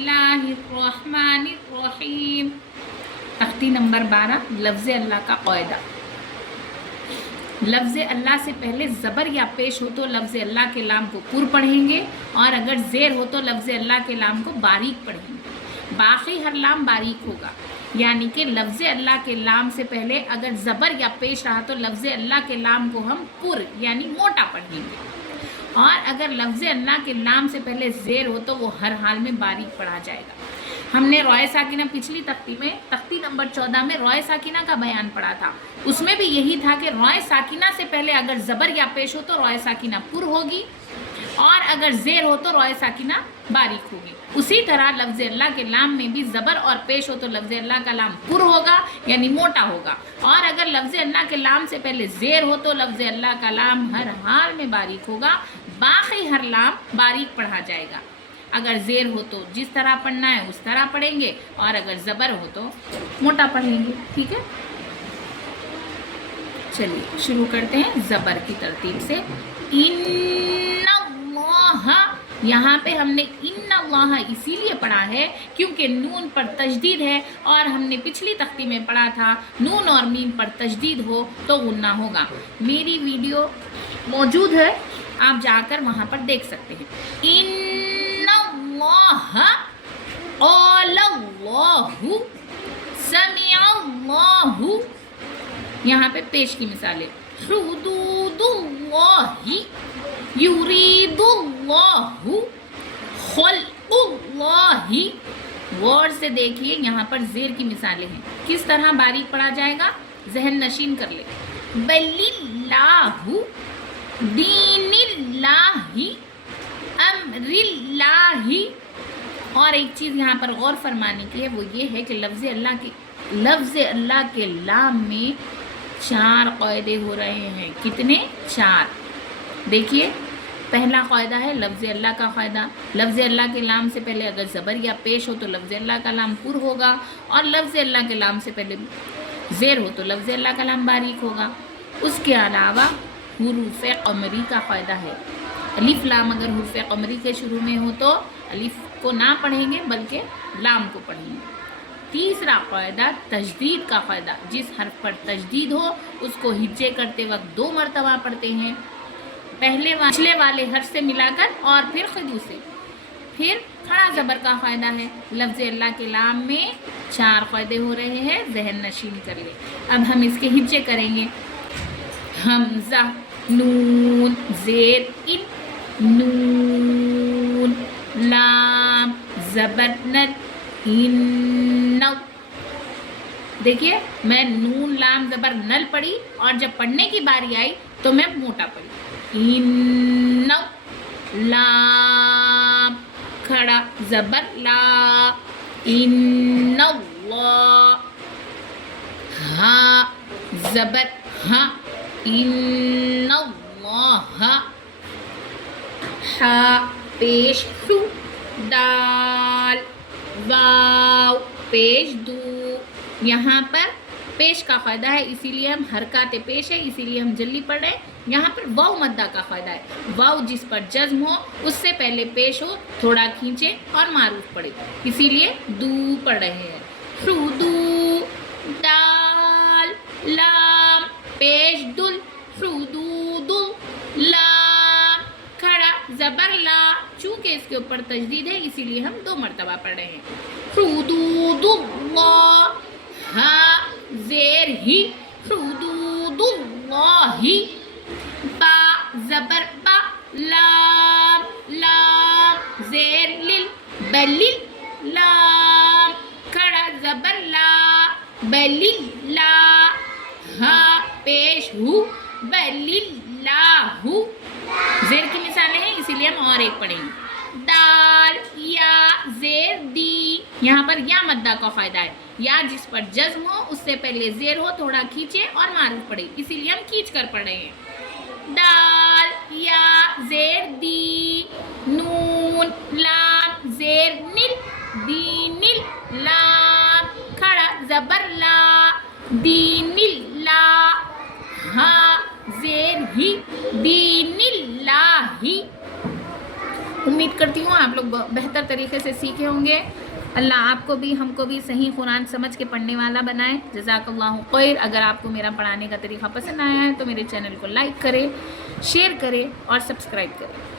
बिस्मिल्लाहिर्रहमानिर्रहीम। तख्ती नंबर 12 लफ्ज़ अल्लाह का क़ायदा। लफ्ज़ अल्लाह से पहले ज़बर या पेश हो तो लफ्ज़ अल्लाह के लाम को पुर पढ़ेंगे और अगर ज़ेर हो तो लफ्ज़ अल्लाह के लाम को बारीक पढ़ेंगे। बाकी हर लाम बारीक होगा, यानी कि लफ्ज़ अल्लाह के लाम से पहले अगर ज़बर या पेश रहा तो लफ्ज़ अल्लाह के लाम को हम पुर यानी मोटा पढ़ेंगे, और अगर लफ्ज़ अल्लाह के लाम से पहले ज़ेर हो तो वो हर हाल में बारीक पढ़ा जाएगा। हमने रॉय साकिना पिछली तख्ती में तख्ती नंबर 14 में रॉय साकिना का बयान पढ़ा था। उसमें भी यही था कि रॉय साकिना से पहले अगर ज़बर या पेश हो तो रॉय साकिना पुर होगी और अगर ज़ेर हो तो रॉय साकिना बारीक होगी। उसी तरह लफ्ज़ अल्लाह के लाम में भी ज़बर और पेश हो तो लफ्ज़ अल्लाह का लाम पुर होगा यानी मोटा होगा, और अगर लफ्ज़ अल्लाह के लाम से पहले ज़ेर हो तो लफ्ज़ अल्लाह का लाम हर हाल में बारीक होगा। बाकी हर लाम बारीक पढ़ा जाएगा। अगर ज़ेर हो तो जिस तरह पढ़ना है उस तरह पढ़ेंगे, और अगर ज़बर हो तो मोटा पढ़ेंगे। ठीक है, चलिए शुरू करते हैं ज़बर की तरतीब से। इन्नल्लाह, यहाँ पे हमने इन्नल्लाह इसीलिए पढ़ा है क्योंकि नून पर तजदीद है, और हमने पिछली तख्ती में पढ़ा था नून और मीम पर तजदीद हो तो गुन्ना होगा। मेरी वीडियो मौजूद है, आप जाकर वहाँ पर देख सकते हैं। इन्नल्लाह क़ालल्लाहु समिअल्लाहु, यहाँ पे पेश की मिसालें। हुदूदुल्लाहि युरीदुल्लाहु खल्क़ुल्लाहि। गौर से देखिए, यहाँ पर ज़ेर की मिसालें हैं। किस तरह बारीक पढ़ा जाएगा, जहन नशीन कर ले। बलिल्लाहु दीनिल्लाहि अम्रिल्लाहि। और एक चीज़ यहाँ पर गौर फरमाने की है, वो ये है कि लफ्ज़ अल्लाह के लाम में 4 क़ायदे हो रहे हैं। कितने? 4। देखिए, पहला क़ायदा है लफ्ज़ अल्लाह का क़ायदा। लफ्ज़ अल्लाह के लाम से पहले अगर ज़बर या पेश हो तो लफ्ज़ अल्लाह का लाम पुर होगा, और लफ्ज़ अल्लाह के लाम से पहले ज़ेर हो तो लफ्ज़ अल्लाह का लाम बारीक होगा। उसके अलावा हुरूफ़ क़मरी का क़ायदा है। अलिफ लाम अगर हुरूफ़ क़मरी के शुरू में हो तो अलिफ को ना पढ़ेंगे बल्कि लाम को पढ़ेंगे। तीसरा क़ायदा तजदीद का क़ायदा। जिस हर्फ पर तजदीद हो उसको हिज्जे करते वक्त 2 मरतबा पढ़ते हैं, पिछले वाले हर्फ से मिलाकर और फिर ख़ुदू से। फिर खड़ा ज़बर का क़ायदा है। लफ्ज़ अल्लाह के लाम में 4 क़ायदे हो रहे हैं, जहन नशीन कर ले। अब हम इसके हिज्जे करेंगे। हमज़ा, नून, ज़ेर, इन, नून, लाम, ज़बर, नल, इन्नौ। देखिए, मैं नून लाम ज़बर नल पढ़ी और जब पढ़ने की बारी आई तो मैं मोटा पढ़ी। इन्नौ, लाम, खड़ा ज़बर ला, इन्नल्लाह, हा ज़बर हा, इन्नल्लाह, हा पेश हु, दाल, वाव पेश दू। यहाँ पर पेश का फ़ायदा है, इसीलिए हम हरकत पेश है, इसीलिए हम जल्दी पढ़ रहे हैं। यहाँ पर वाव मद्दा का फ़ायदा है। वाव जिस पर जज्म हो उससे पहले पेश हो, थोड़ा खींचे और मारूफ पढ़े, इसीलिए दू पढ़ रहे हैं। हुदू, दाल, लाम पेश दुल, हुदूदुल, लाम खड़ा ज़बर ला। चूँकि इसके ऊपर तजदीद है इसीलिए हम 2 मरतबा पढ़ रहे हैं। हुदूदुल्लाह, हा ज़ेर ही, हुदूदुल्लाहि, बा ज़बर बा, लाम, लाम ज़ेर लिल, बलिल, लाम खड़ा ज़बर ला, बलिल्ला, हा पेश हु, बलिल्लाहु। ज़ेर की मिसालें हैं इसीलिए हम और एक पढ़ेंगे। दाल, या ज़ेर दी। यहाँ पर या मद्दा का फ़ायदा है। या जिस पर जज्म हो उससे पहले ज़ेर हो, थोड़ा खींचे और मारूफ पढ़े, इसीलिए हम खींच कर पढ़ रहे हैं। दाल, या ज़ेर दी, नून लाम ज़ेर निल, दीनिल, लाम खड़ा ज़बर ला, दीनिल्ला, हा ज़ेर ही, दीनिल्लाहि। امید کرتی ہوں آپ لوگ بہتر طریقے سے سیکھے ہوں گے. اللہ آپ کو بھی ہم کو بھی صحیح قرآن سمجھ کے پڑھنے والا بنائے. جزاک اللہ خیر. اگر آپ کو میرا پڑھانے کا طریقہ پسند آیا ہے تو میرے چینل کو لائک کریں، شیئر کریں اور سبسکرائب کریں.